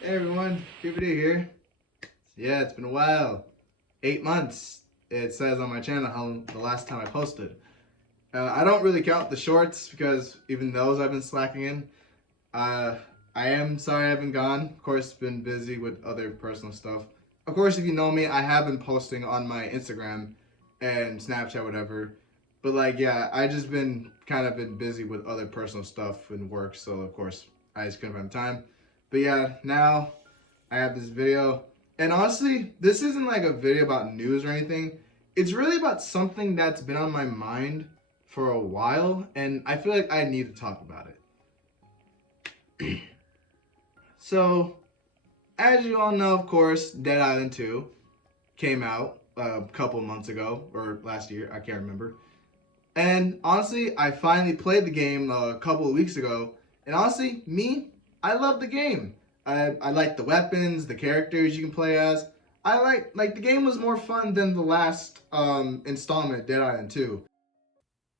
Hey everyone, PPD here. Yeah, it's been a while. 8 months. It says on my channel how the last time I posted. I don't really count the shorts because even those I've been slacking in. Uh, I am sorry I've been gone. Of course, been busy with other personal stuff. Of course, if you know me, I have been posting on my Instagram and Snapchat, whatever. But like, yeah, I just been kind of been busy with other personal stuff and work. So of course, I just couldn't find time. But yeah, now I have this video. And honestly, this isn't like a video about news or anything. It's really about something that's been on my mind for a while, and I feel like I need to talk about it. So, as you all know, of course, Dead Island 2 came out a couple months ago, or last year, I can't remember. And honestly, I finally played the game a couple of weeks ago, and honestly, I love the game. I like the weapons, the characters you can play as. I like the game was more fun than the last installment, Dead Island 2.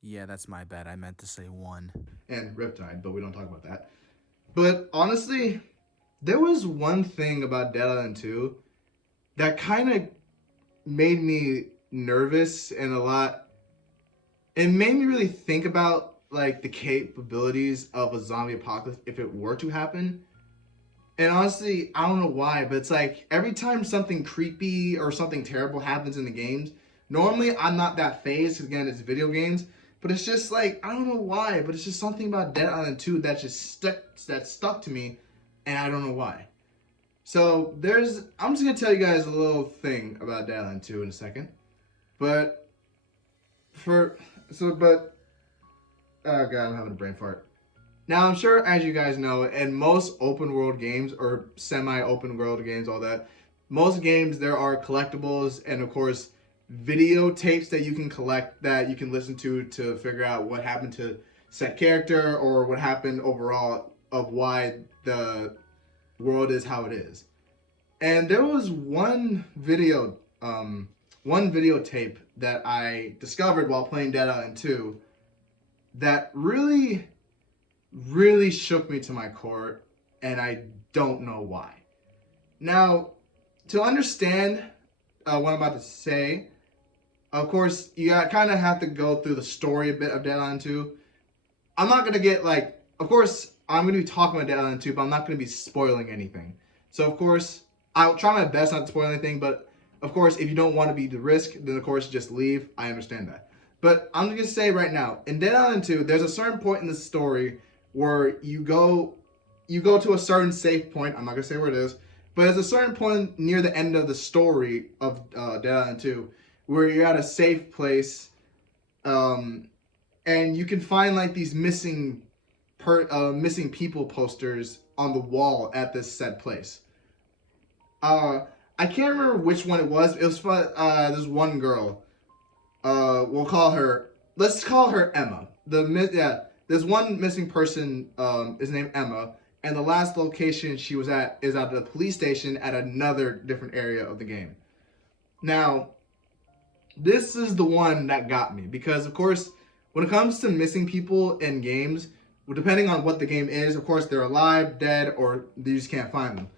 Yeah, that's my bad. I meant to say one. And Riptide, but we don't talk about that. But honestly, there was one thing about Dead Island 2 that kind of made me nervous and it made me really think about like the capabilities of a zombie apocalypse if it were to happen. And honestly, I don't know why, but it's like every time something creepy or something terrible happens in the games, normally I'm not that phased because again, it's video games. But it's just like, I don't know why, but it's just something about Dead Island 2 that stuck to me, and I don't know why. So I'm just gonna tell you guys a little thing about Dead Island 2 in a second. But oh god, I'm having a brain fart. Now, I'm sure, as you guys know, in most open world games or semi-open world games, all that, most games there are collectibles and, of course, videotapes that you can collect that you can listen to figure out what happened to set character or what happened overall of why the world is how it is. And there was one videotape that I discovered while playing Dead Island 2 that really shook me to my core, and I don't know why. Now, to understand what I'm about to say, of course, you kind of have to go through the story a bit of Dead Island 2. I'm not going to get like, of course, I'm going to be talking about Dead Island 2, but I'm not going to be spoiling anything. So, of course, I'll try my best not to spoil anything, but of course, if you don't want to be the risk, then of course, just leave. I understand that. But I'm going to say right now, in Dead Island 2, there's a certain point in the story where you go to a certain safe point. I'm not gonna say where it is, but there's a certain point near the end of the story of Dead Island 2 where you're at a safe place, and you can find like these missing people posters on the wall at this said place. I can't remember which one it was. It was this one girl. Let's call her Emma. There's one missing person is named Emma, and the last location she was at is at the police station at another different area of the game. Now, this is the one that got me because, of course, when it comes to missing people in games, well, depending on what the game is, of course, they're alive, dead, or you just can't find them.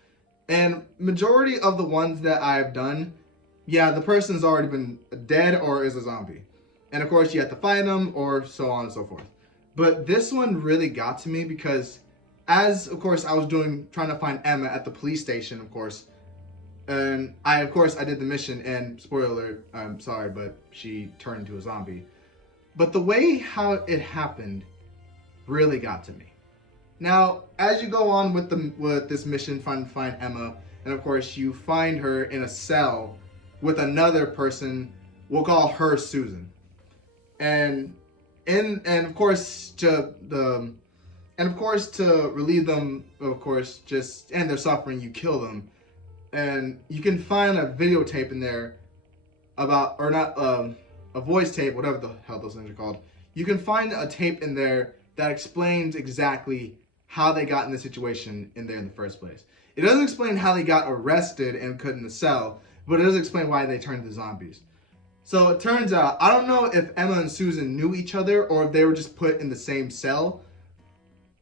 And majority of the ones that I've done, yeah, the person's already been dead or is a zombie. And of course, you have to find them or so on and so forth. But this one really got to me because as, of course, I was trying to find Emma at the police station, of course. And I did the mission, and spoiler alert, I'm sorry, but she turned into a zombie. But the way how it happened really got to me. Now, as you go on with this mission, find Emma, and of course you find her in a cell with another person, we'll call her Susan. And of course to relieve them, of course, just and their suffering, you kill them. And you can find a videotape in there about, or not, a voice tape, whatever the hell those things are called. You can find a tape in there that explains exactly how they got in the situation in there in the first place. It doesn't explain how they got arrested and put in the cell, but it does explain why they turned into zombies. So it turns out, I don't know if Emma and Susan knew each other or if they were just put in the same cell.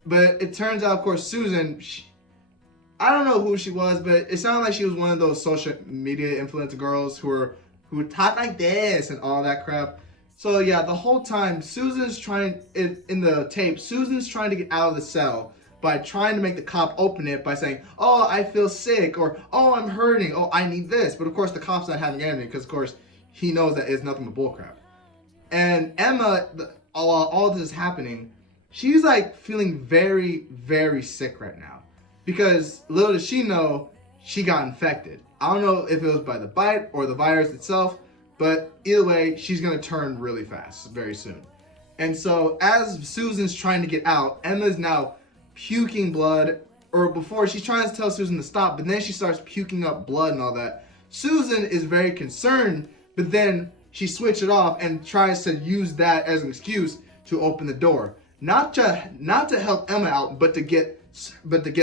But it turns out, of course, Susan, I don't know who she was, but it sounded like she was one of those social media influencer girls who talk like this and all that crap. So yeah, the whole time Susan's trying in the tape, Susan's trying to get out of the cell by trying to make the cop open it by saying, "Oh, I feel sick," or "Oh, I'm hurting," "Oh, I need this." But of course, the cop's not having anything because of course he knows that it's nothing but bullcrap. And Emma, all this is happening, she's like feeling very, very sick right now. Because little does she know, she got infected. I don't know if it was by the bite or the virus itself, but either way, she's gonna turn really fast, very soon. And so as Susan's trying to get out, Emma's now puking blood, or before she's trying to tell Susan to stop, but then she starts puking up blood and all that. Susan is very concerned, but then she switches it off and tries to use that as an excuse to open the door. Not to help Emma out, but to get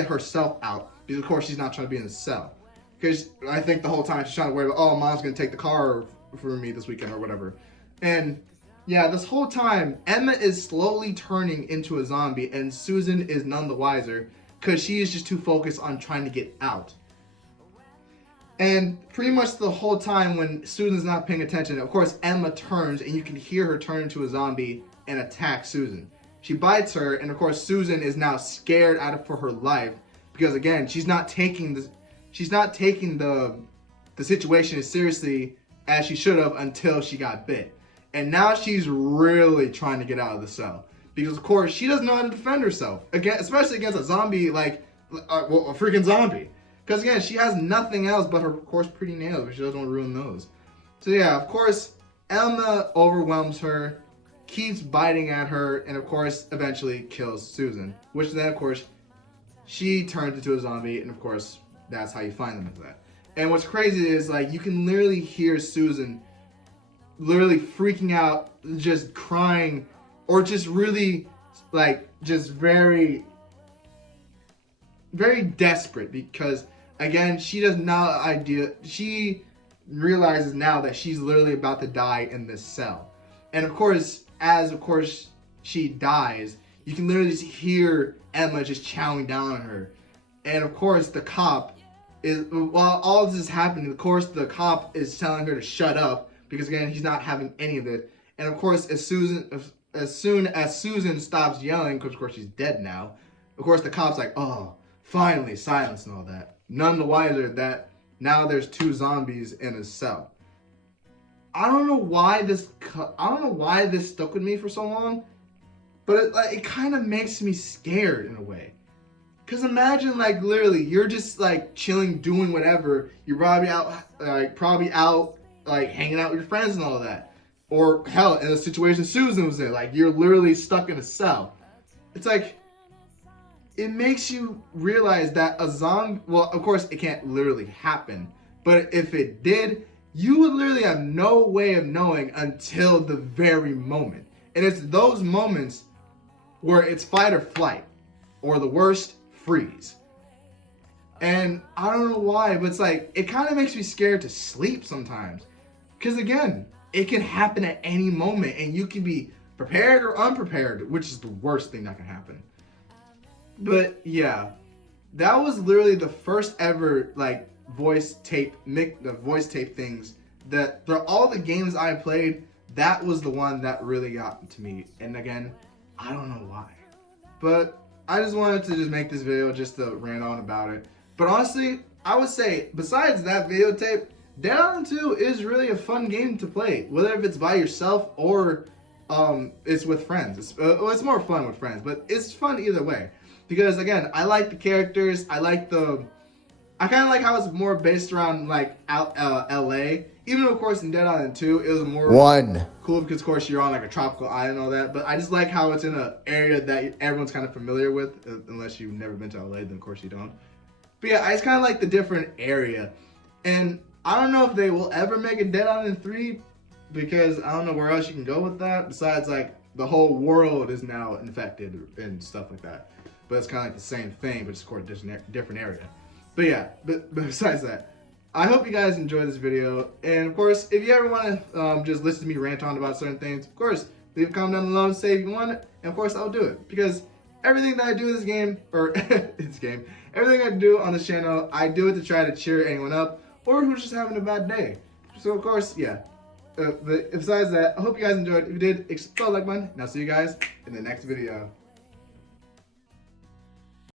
herself out, because of course she's not trying to be in the cell. Because I think the whole time she's trying to worry about, oh, mom's gonna take the car for me this weekend or whatever. And yeah, this whole time Emma is slowly turning into a zombie, and Susan is none the wiser because she is just too focused on trying to get out. And pretty much the whole time when Susan's not paying attention, of course Emma turns and you can hear her turn into a zombie and attack Susan. She bites her, and of course Susan is now scared out of for her life because again she's not taking the situation as seriously as she should have until she got bit. And now she's really trying to get out of the cell because of course she doesn't know how to defend herself again, especially against a zombie like a freaking zombie. Because again, she has nothing else but her, of course, pretty nails, but she doesn't want to ruin those. So yeah, of course, Emma overwhelms her, keeps biting at her, and of course, eventually kills Susan. Which then, of course, she turns into a zombie, and of course, that's how you find them after that. And what's crazy is, like, you can literally hear Susan literally freaking out, just crying, or just really, like, just very, very desperate because again, she realizes now that she's literally about to die in this cell. And of course, as she dies, you can literally just hear Emma just chowing down on her. And of course, the cop is, while all this is happening, of course, the cop is telling her to shut up because again, he's not having any of it. And of course, as soon as Susan stops yelling, because of course she's dead now, of course the cop's like, oh, finally, silence and all that. None the wiser that now there's two zombies in his cell. I don't know why this stuck with me for so long, but it kind of makes me scared in a way. Cause imagine like literally you're just like chilling, doing whatever. You're probably out like hanging out with your friends and all that. Or hell, in the situation Susan was in, like you're literally stuck in a cell. It's like, it makes you realize that a zombie, well, of course it can't literally happen, but if it did, you would literally have no way of knowing until the very moment. And it's those moments where it's fight or flight, or the worst, freeze. And I don't know why, but it's like, it kind of makes me scared to sleep sometimes. Because again, it can happen at any moment and you can be prepared or unprepared, which is the worst thing that can happen. But yeah, that was literally the first ever like voice tape things that through all the games I played, that was the one that really got to me. And again, I don't know why, but I just wanted to just make this video just to rant on about it. But honestly, I would say besides that videotape, Dead Island 2 is really a fun game to play, whether if it's by yourself or it's with friends. It's more fun with friends, but it's fun either way. Because again, I like the characters. I kind of like how it's more based around like LA. Even though, of course, in Dead Island 2, it was more cool because, of course, you're on like a tropical island and all that. But I just like how it's in an area that everyone's kind of familiar with, unless you've never been to LA, then of course you don't. But yeah, I just kind of like the different area. And I don't know if they will ever make a Dead Island 3 because I don't know where else you can go with that. Besides, like, the whole world is now infected and stuff like that. But it's kind of like the same thing, but it's of course a different area. But yeah, but besides that, I hope you guys enjoyed this video. And of course, if you ever want to just listen to me rant on about certain things, of course, leave a comment down below and say if you want it. And of course, I'll do it. Because everything that I do in this game, or Everything I do on this channel, I do it to try to cheer anyone up or who's just having a bad day. So of course, yeah. But besides that, I hope you guys enjoyed. If you did, hit the like button, and I'll see you guys in the next video.